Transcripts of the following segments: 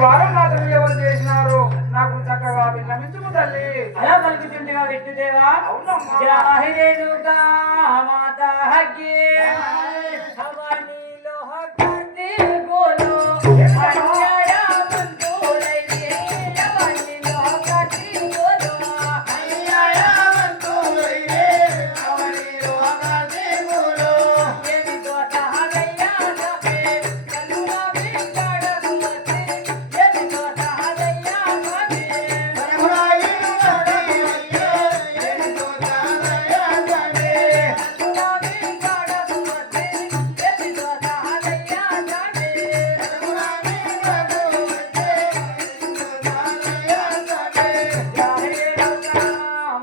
వారం మాత్రం ఎవరు చేసినారు నాకు చక్కగా విన్నమించుము తల్లి. అలా పలుకుతుండేవా విష్ణుదేవా? అవునమ్మా. జాహిరేనుగా మాతా హగ్గే హవనీలో హగ్గే గోలో అన్యాయ మంతులైతే హవనీలో హగ్గే గోలో అన్యాయ మంతులైతే హవనీలో హగ్గే గోలో ఏమి దోత హదయ్యా సఫే కలునా బింగడ సుమతే ఏమి దోత హదయ్యా సఫే కలునాయి నడయ్యే ఏమి దోత హదయ్యా సఫే కలునా బింగడ సుమతే ఏమి దోత హదయ్యా సఫే కలునా బింగడ సుమతే ఏమి దోత హదయ్యా సఫే జాహిరేనుగా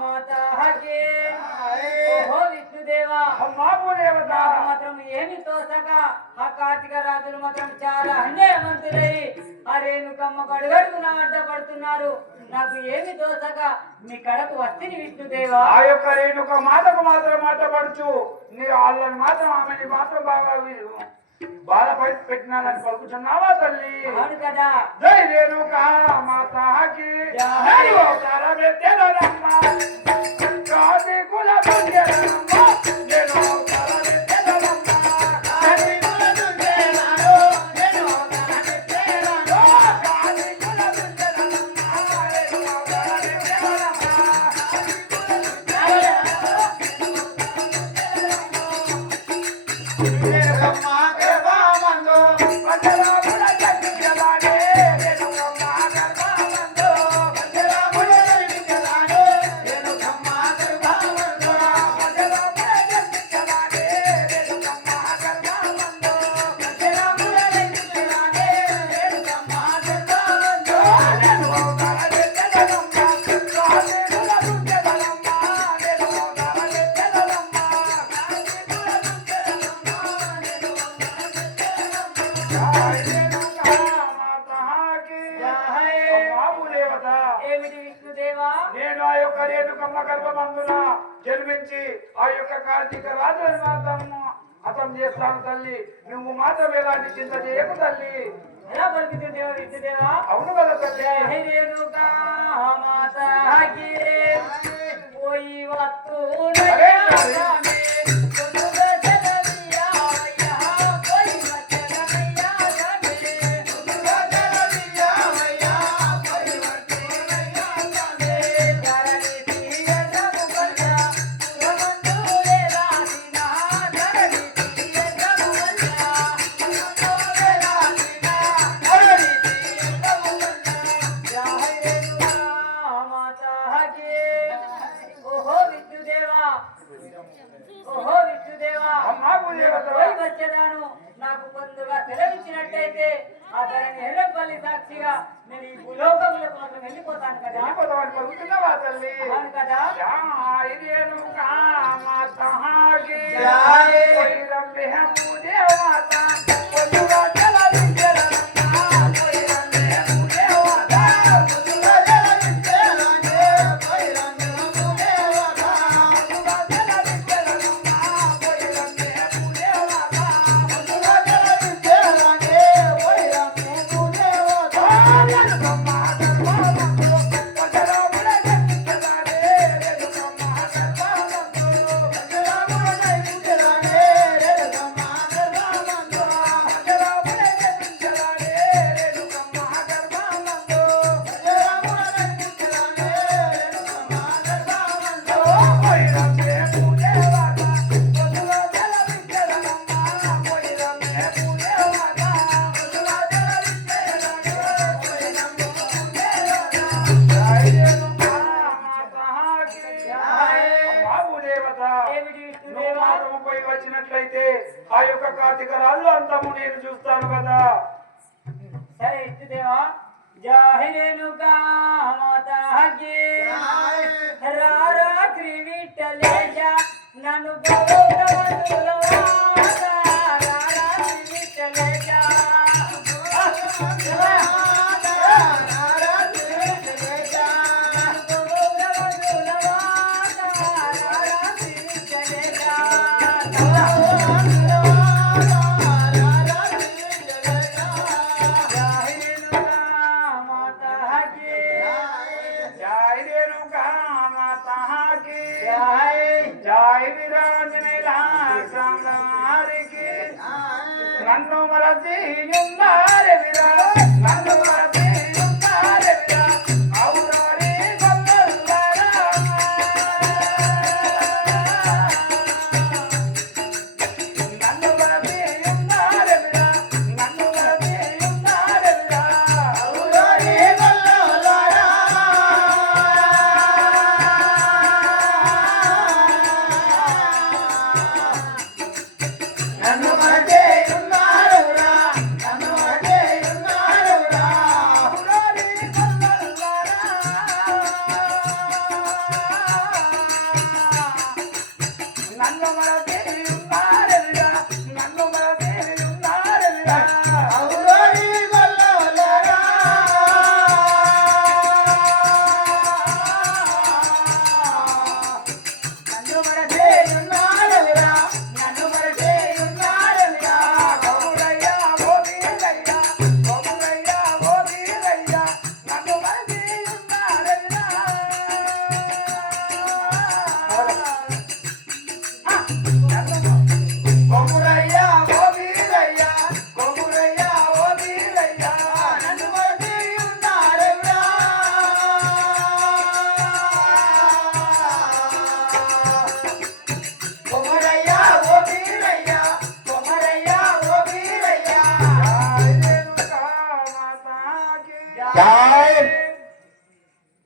మాతా హగ్గే ఓహో విష్ణుదేవా అమ్మా భూదేవత. నాకు మాత్రం ఏమి తోసక ఆ కార్తీక రాజులు మాత్రం చాలా అన్యాయవంతులై ఆ రేణుకమ్మ గడుగడుగున అడ్డపడుతున్నారు. నాకు ఏమి తోసక మీ కడకు వస్తిని విష్ణుదేవా. ఆ యొక్క రేణుక మాతకు మాత్రం అడ్డపడుచు మీరు వాళ్ళని మాత్రం ఆమెని మాత్రం బాగా బాధపై పెట్టినానని పలుకుతున్నావా తల్లి? అవును కదా. జై రేణుక మాతాకి జై ఓ తారబెట్టెలమ్మ కాది కుల బంజరమ్మ నేను తారబెట్టెలమ్మ కాది కుల బంజరమ్మ నేను తారబెట్టెలమ్మ కాది కుల బంజరమ్మ నేను తారబెట్టెలమ్మ రేణుకమ్మ గర్భమందు పంచరాముల జన్మించలాడే రేణుకమ్మ గర్భమందు పంచరాముల జన్మించలాడే రేణుకమ్మ గర్భమందు పంచరాముల జన్మించలాడే రేణుకమ్మ గర్భమందు పంచరాముల జన్మించలాడే రేణుకమ్మ గర్భమందు నేను తారబెట్టెలమ్మ కాది కుల బంజరమ్మ నేను తారబెట్టెలమ్మ కాది కుల ఏమిటి విష్ణుదేవా? నేను ఆ యొక్క రేణుకమ్మ గర్భమందున జన్మించి ఆ యొక్క కార్తీక రాజుని మాత్రం అతం చేస్తాను తల్లి. నువ్వు మాత్రం ఎలాంటి చింత చేయకు తల్లి. ఎలా పలుకుతుండేవా విష్ణుదేవా? అవును కదా తల్లి. రేణుకా మాతా హగ్గే పోయి వత్తు అరే నయ్యామే కొనుగ జలవియా అయ్యా పోయి వచ్చనయ్యా సమే కొనుగ జలవియా అయ్యా పోయి వచ్చనయ్యా సమే ధరణి తీయదము కల్లా సురమందులే రాసినా ధరణి తీయదము కల్లా సురమందులే రాసినా ధరణి తీయదము కల్లా జాహిరేనుగా మాతా హగ్గే ఓహో విష్ణుదేవా ఓహో విష్ణుదేవా అమ్మా భూదేవత. పోయి వచ్చేదాను నాకు పొందుగా సెలవిచ్చినట్టయితే ఆ ధరణి ఎర్రపల్లి సాక్షిగా నేను ఈ భూలోకంలోకి మాత్రం వెళ్ళిపోతాను కదా. వెళ్ళిపోతామని పలుకుతున్నావా తల్లి? అవును కదా. జై రేణుక మాతాకి జై. ఓయ్ రంభే భూదేవత పొద్దుగా జలవించలమ్మ ఓయ్ రంభే భూదేవత పొద్దుగా జలవించలమ్మ ఓయ్ రంభే భూదేవత పొద్దుగా జలవించలమ్మ ఓయ్ రంభే భూదేవత పొద్దుగా జలవించలమ్మ ఓయ్ రంభే భూదేవత రేణుకమ్మ గర్భమందు పంచరాముల జన్మించలాడే రేణుకమ్మ గర్భమందు పంచరాముల జన్మించలాడే రేణుకమ్మ గర్భమందు పంచరాముల జన్మించలాడే రేణుకమ్మ గర్భమందు పంచరాముల జన్మించలాడే రేణుకమ్మ గర్భమందు ఓయ్ రంభే భూదేవత పొద్దుగా జలవించలమ్మ ఓయ్ రంభే భూదేవత పొద్దుగా జలవించలమ్మ ఓయ్ రంభే భూదేవత జై రేణుక మాతాకి జై. అమ్మా భూదేవత. ఏమిటి నువ్వు విష్ణుదేవా? మాత్రము పోయి వచ్చినట్లయితే ఆ యొక్క కార్తీక రాజు అంతము నేను చూస్తాను కదా. సరే విష్ణుదేవా. జాహిరేనుగా మాతా హగ్గే రారాత్రి విట్టలేజ నన్ను గౌరవములవాడ రారాత్రి విట్టలేజ రాసియున్నాడు